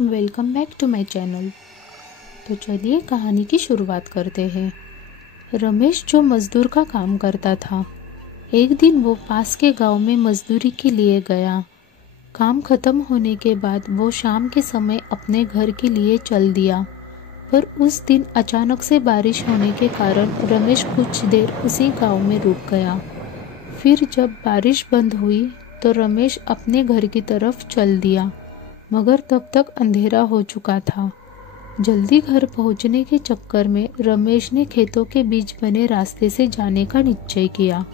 Welcome back to my channel. तो चलिए कहानी की शुरुआत करते हैं। रमेश जो मज़दूर का काम करता था, एक दिन वो पास के गांव में मज़दूरी के लिए गया। काम खत्म होने के बाद वो शाम के समय अपने घर के लिए चल दिया, पर उस दिन अचानक से बारिश होने के कारण रमेश कुछ देर उसी गांव में रुक गया। फिर जब बारिश बंद हुई तो रमेश अपने घर की तरफ चल दिया, मगर तब तक अंधेरा हो चुका था। जल्दी घर पहुंचने के चक्कर में रमेश ने खेतों के बीच बने रास्ते से जाने का निश्चय किया।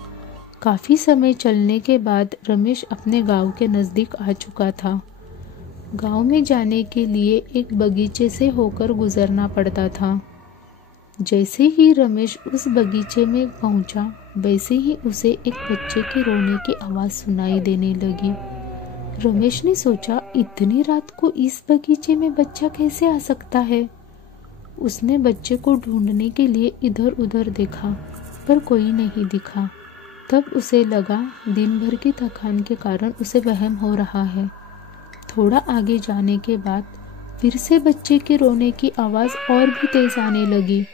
काफ़ी समय चलने के बाद रमेश अपने गांव के नज़दीक आ चुका था। गांव में जाने के लिए एक बगीचे से होकर गुजरना पड़ता था। जैसे ही रमेश उस बगीचे में पहुंचा, वैसे ही उसे एक बच्चे के रोने की आवाज़ सुनाई देने लगी। रमेश ने सोचा, इतनी रात को इस बगीचे में बच्चा कैसे आ सकता है। उसने बच्चे को ढूंढने के लिए इधर उधर देखा, पर कोई नहीं दिखा। तब उसे लगा दिन भर की थकान के कारण उसे वहम हो रहा है। थोड़ा आगे जाने के बाद फिर से बच्चे के रोने की आवाज़ और भी तेज आने लगी।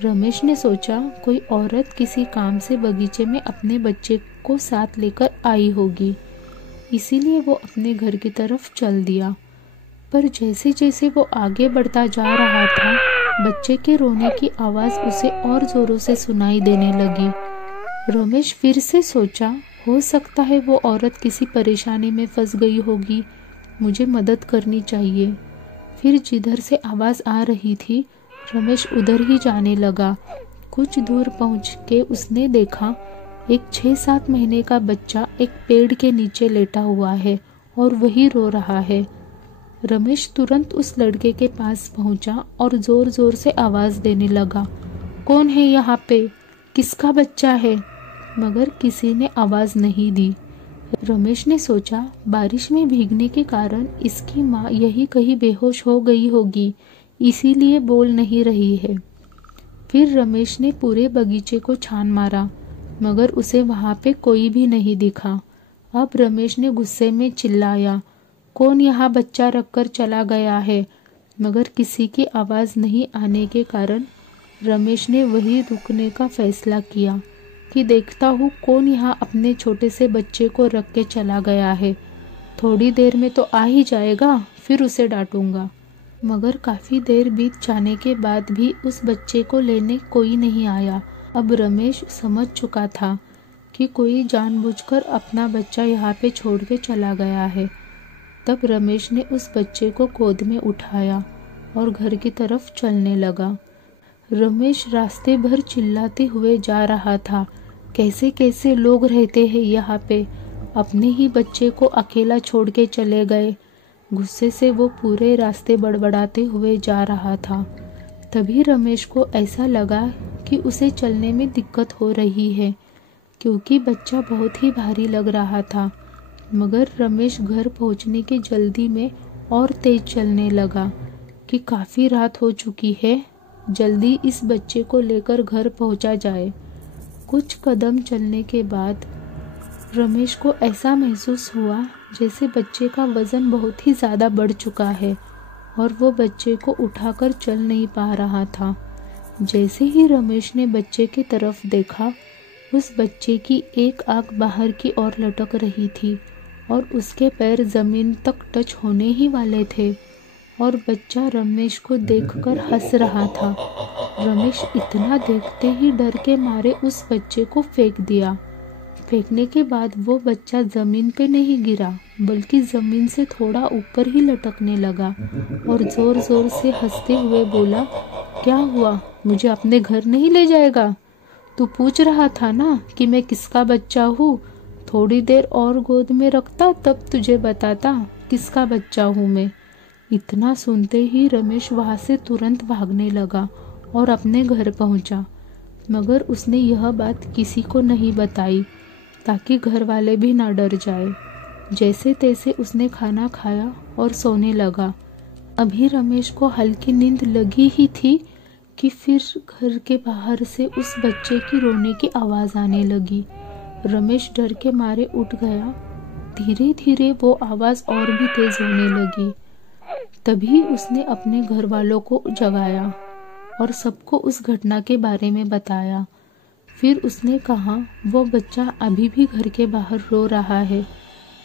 रमेश ने सोचा, कोई औरत किसी काम से बगीचे में अपने बच्चे को साथ लेकर आई होगी, इसीलिए वो अपने घर की तरफ चल दिया। पर जैसे जैसे वो आगे बढ़ता जा रहा था, बच्चे के रोने की आवाज़ उसे और ज़ोरों से सुनाई देने लगी। रमेश फिर से सोचा, हो सकता है वो औरत किसी परेशानी में फंस गई होगी, मुझे मदद करनी चाहिए। फिर जिधर से आवाज़ आ रही थी, रमेश उधर ही जाने लगा। कुछ दूर पहुँच के उसने देखा, एक 6-7 महीने का बच्चा एक पेड़ के नीचे लेटा हुआ है और वही रो रहा है। रमेश तुरंत उस लड़के के पास पहुंचा और ज़ोर ज़ोर से आवाज़ देने लगा, कौन है यहाँ पे, किसका बच्चा है। मगर किसी ने आवाज़ नहीं दी। रमेश ने सोचा, बारिश में भीगने के कारण इसकी माँ यही कहीं बेहोश हो गई होगी, इसीलिए बोल नहीं रही है। फिर रमेश ने पूरे बगीचे को छान मारा, मगर उसे वहाँ पे कोई भी नहीं दिखा। अब रमेश ने गुस्से में चिल्लाया, कौन यहाँ बच्चा रखकर चला गया है। मगर किसी की आवाज़ नहीं आने के कारण रमेश ने वहीं रुकने का फैसला किया कि देखता हूँ कौन यहाँ अपने छोटे से बच्चे को रख के चला गया है। थोड़ी देर में तो आ ही जाएगा, फिर उसे डांटूंगा। मगर काफ़ी देर बीत जाने के बाद भी उस बच्चे को लेने कोई नहीं आया। अब रमेश समझ चुका था कि कोई जानबूझकर अपना बच्चा यहाँ पे छोड़ के चला गया है। तब रमेश ने उस बच्चे को गोद में उठाया और घर की तरफ चलने लगा। रमेश रास्ते भर चिल्लाते हुए जा रहा था, कैसे कैसे लोग रहते हैं यहाँ पे, अपने ही बच्चे को अकेला छोड़ के चले गए। गुस्से से वो पूरे रास्ते बड़बड़ाते हुए जा रहा था। तभी रमेश को ऐसा लगा कि उसे चलने में दिक्कत हो रही है, क्योंकि बच्चा बहुत ही भारी लग रहा था। मगर रमेश घर पहुंचने की जल्दी में और तेज चलने लगा कि काफ़ी रात हो चुकी है, जल्दी इस बच्चे को लेकर घर पहुंचा जाए। कुछ कदम चलने के बाद रमेश को ऐसा महसूस हुआ जैसे बच्चे का वज़न बहुत ही ज़्यादा बढ़ चुका है और वो बच्चे को उठाकर चल नहीं पा रहा था। जैसे ही रमेश ने बच्चे की तरफ देखा, उस बच्चे की एक आंख बाहर की ओर लटक रही थी और उसके पैर ज़मीन तक टच होने ही वाले थे और बच्चा रमेश को देखकर हंस रहा था। रमेश इतना देखते ही डर के मारे उस बच्चे को फेंक दिया। फेंकने के बाद वो बच्चा ज़मीन पे नहीं गिरा, बल्कि ज़मीन से थोड़ा ऊपर ही लटकने लगा और ज़ोर ज़ोर से हंसते हुए बोला, क्या हुआ, मुझे अपने घर नहीं ले जाएगा। तू पूछ रहा था ना कि मैं किसका बच्चा हूँ, थोड़ी देर और गोद में रखता तब तुझे बताता किसका बच्चा हूँ मैं। इतना सुनते ही रमेश वहाँ से तुरंत भागने लगा और अपने घर पहुँचा। मगर उसने यह बात किसी को नहीं बताई ताकि घर वाले भी ना डर जाए। जैसे तैसे उसने खाना खाया और सोने लगा। अभी रमेश को हल्की नींद लगी ही थी कि फिर घर के बाहर से उस बच्चे की रोने की आवाज़ आने लगी। रमेश डर के मारे उठ गया। धीरे धीरे वो आवाज़ और भी तेज होने लगी। तभी उसने अपने घर वालों को जगाया और सबको उस घटना के बारे में बताया। फिर उसने कहा, वो बच्चा अभी भी घर के बाहर रो रहा है,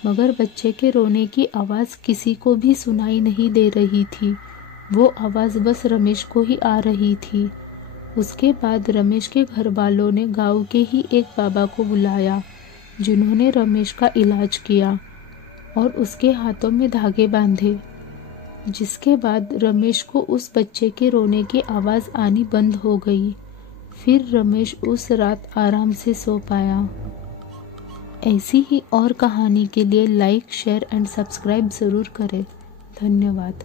मगर बच्चे के रोने की आवाज़ किसी को भी सुनाई नहीं दे रही थी। वो आवाज़ बस रमेश को ही आ रही थी। उसके बाद रमेश के घर वालों ने गांव के ही एक बाबा को बुलाया, जिन्होंने रमेश का इलाज किया और उसके हाथों में धागे बांधे, जिसके बाद रमेश को उस बच्चे के रोने की आवाज़ आनी बंद हो गई। फिर रमेश उस रात आराम से सो पाया। ऐसी ही और कहानी के लिए लाइक, शेयर एंड सब्सक्राइब ज़रूर करें। धन्यवाद।